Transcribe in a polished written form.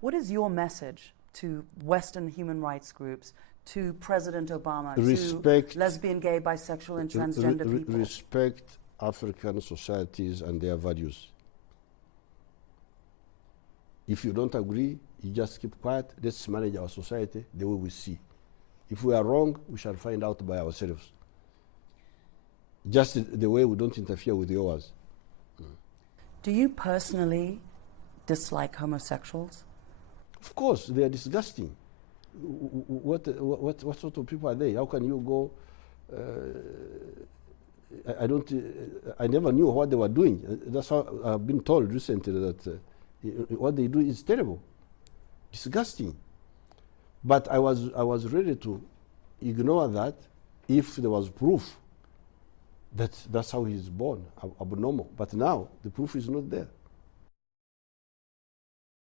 What is your message to Western human rights groups, to President Obama, Respect, to lesbian, gay, bisexual, and transgender people? Respect African societies and their values. If you don't agree, you just keep quiet. Let's manage our society the way we see. If we are wrong, we shall find out by ourselves. Just the way we don't interfere with yours. Do you personally dislike homosexuals? Of course, they are disgusting. What sort of people are they? How can you go? I never knew what they were doing. That's how I've been told recently that what they do is terrible, disgusting. But I was ready to ignore that if there was proof that that's how he's born, abnormal. But now the proof is not there.